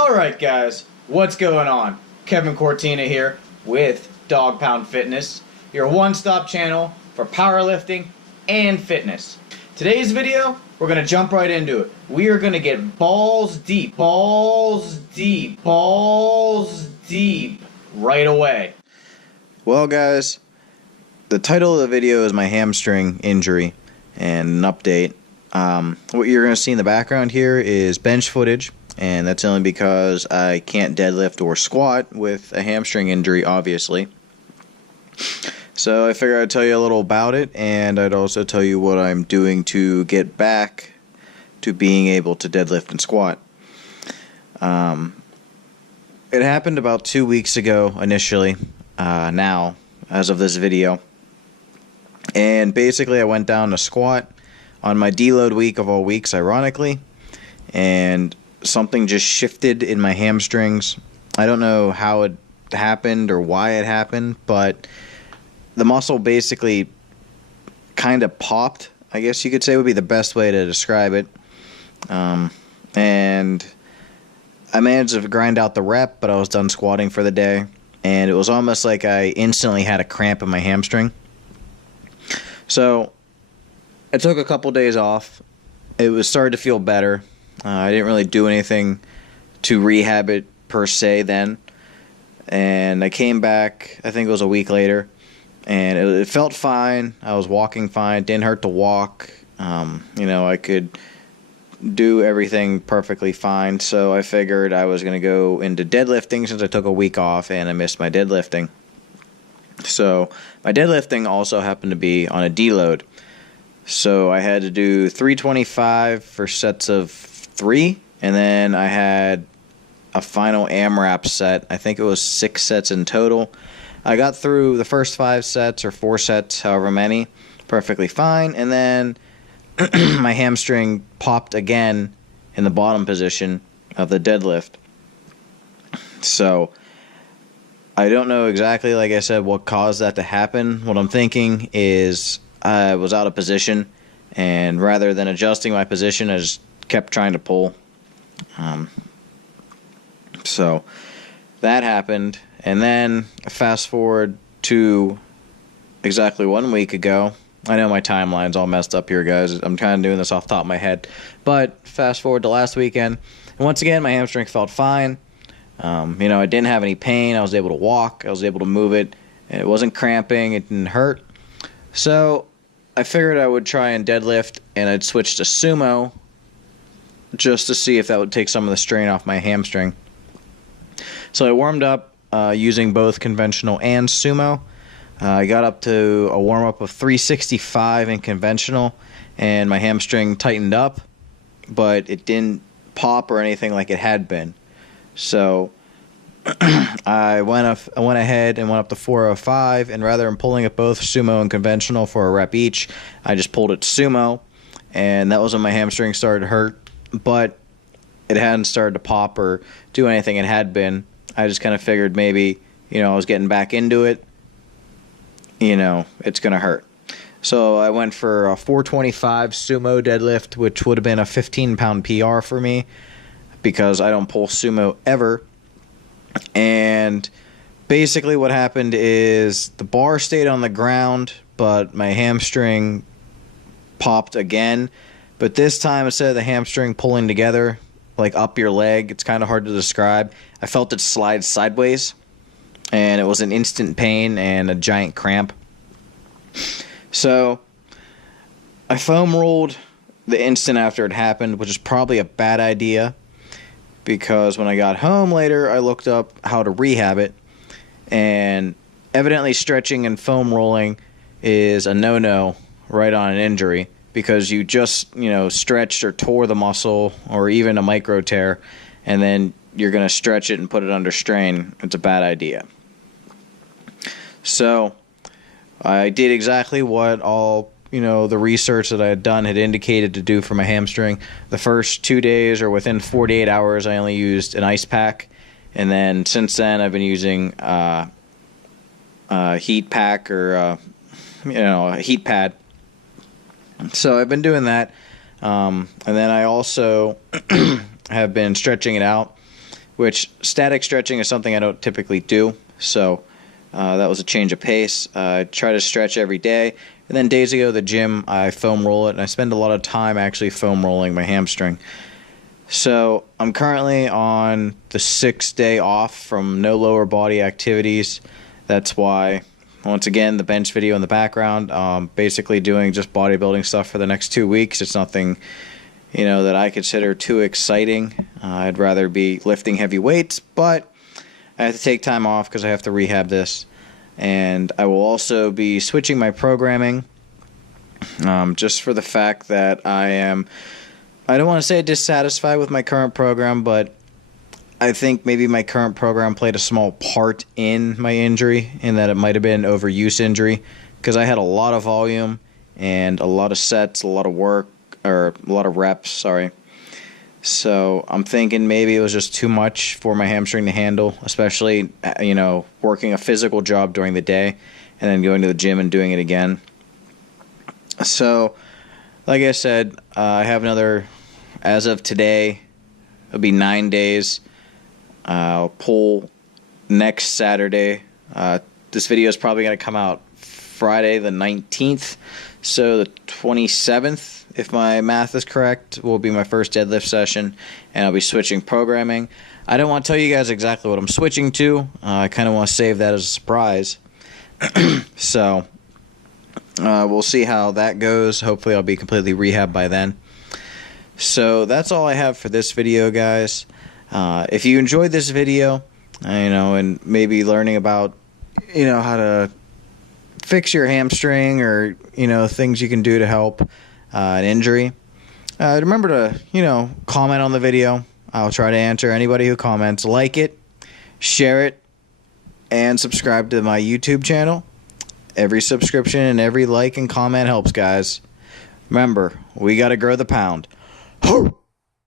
Alright guys, what's going on? Kevin Cortina here with Dog Pound Fitness, your one-stop channel for powerlifting and fitness. Today's video, we're going to jump right into it. We are going to get balls deep right away. Well guys, the title of the video is my hamstring injury and an update. What you're going to see in the background here is bench footage. And that's only because I can't deadlift or squat with a hamstring injury, obviously. So I figured I'd tell you a little about it, and I'd also tell you what I'm doing to get back to being able to deadlift and squat. It happened about 2 weeks ago initially, now, as of this video. And basically I went down to squat on my deload week of all weeks, ironically, and something just shifted in my hamstrings. I don't know how it happened or why it happened, but the muscle basically kind of popped, I guess you could say would be the best way to describe it. And I managed to grind out the rep, but I was done squatting for the day, and it was almost like I instantly had a cramp in my hamstring. So I took a couple days off. It was starting to feel better. I didn't really do anything to rehab it per se then. And I came back, I think it was a week later, and it felt fine. I was walking fine. It didn't hurt to walk. I could do everything perfectly fine. So I figured I was going to go into deadlifting since I took a week off and I missed my deadlifting. So my deadlifting also happened to be on a deload. So I had to do 325 for sets of 3, and then I had a final AMRAP set. I think it was 6 sets in total. I got through the first 5 sets or 4 sets, however many, perfectly fine, and then my hamstring popped again in the bottom position of the deadlift. So I don't know exactly, like I said, what caused that to happen. What I'm thinking is I was out of position, and rather than adjusting my position, I just kept trying to pull. So that happened, and then fast forward to exactly 1 week ago. I know my timeline's all messed up here, guys. I'm kind of doing this off the top of my head, but fast forward to last weekend, and once again my hamstring felt fine. I didn't have any pain. I was able to walk. I was able to move it, and it wasn't cramping. It didn't hurt. So I figured I would try and deadlift, and I'd switch to sumo just to see if that would take some of the strain off my hamstring. So I warmed up using both conventional and sumo. I got up to a warm-up of 365 in conventional, and my hamstring tightened up, but it didn't pop or anything like it had been. So I went ahead and went up to 405, and rather than pulling it both sumo and conventional for a rep each, I just pulled it sumo, and that was when my hamstring started to hurt, but it hadn't started to pop or do anything it had been. I just kind of figured maybe, I was getting back into it, it's going to hurt. So I went for a 425 sumo deadlift, which would have been a 15-pound PR for me because I don't pull sumo ever. And basically what happened is the bar stayed on the ground, but my hamstring popped again. But this time, instead of the hamstring pulling together, like up your leg, it's kind of hard to describe, I felt it slide sideways, and it was an instant pain and a giant cramp. So I foam rolled the instant after it happened, which is probably a bad idea, because when I got home later, I looked up how to rehab it, and evidently stretching and foam rolling is a no-no right on an injury, because you just, stretched or tore the muscle or even a micro tear, and then you're going to stretch it and put it under strain. It's a bad idea. So I did exactly what all, the research that I had done had indicated to do for my hamstring. The first 2 days, or within 48 hours, I only used an ice pack. And then since then, I've been using a heat pack or, a heat pad. So I've been doing that. And then I also have been stretching it out which static stretching is something I don't typically do. So that was a change of pace. I try to stretch every day. And then days ago, the gym, I foam roll it, and I spend a lot of time actually foam rolling my hamstring. So I'm currently on the 6th day off from no lower body activities. That's why, once again, the bench video in the background. Basically doing just bodybuilding stuff for the next 2 weeks. It's nothing, that I consider too exciting. I'd rather be lifting heavy weights, but I have to take time off because I have to rehab this. And I will also be switching my programming, just for the fact that I don't want to say dissatisfied with my current program, but I think maybe my current program played a small part in my injury, in that it might have been overuse injury, because I had a lot of volume and a lot of sets, a lot of work, or a lot of reps, sorry. So I'm thinking maybe it was just too much for my hamstring to handle, especially, working a physical job during the day and then going to the gym and doing it again. So, like I said, I have another, as of today, it'll be 9 days. I'll pull next Saturday. This video is probably going to come out Friday the 19th, so the 27th, if my math is correct, will be my first deadlift session, and I'll be switching programming. I don't want to tell you guys exactly what I'm switching to. I kind of want to save that as a surprise. So we'll see how that goes. Hopefully I'll be completely rehabbed by then. So that's all I have for this video, guys. If you enjoyed this video, and maybe learning about, how to fix your hamstring, or, things you can do to help an injury, remember to, comment on the video. I'll try to answer anybody who comments. Like it, share it, and subscribe to my YouTube channel. Every subscription and every like and comment helps, guys. Remember, we got to grow the pound. Ho!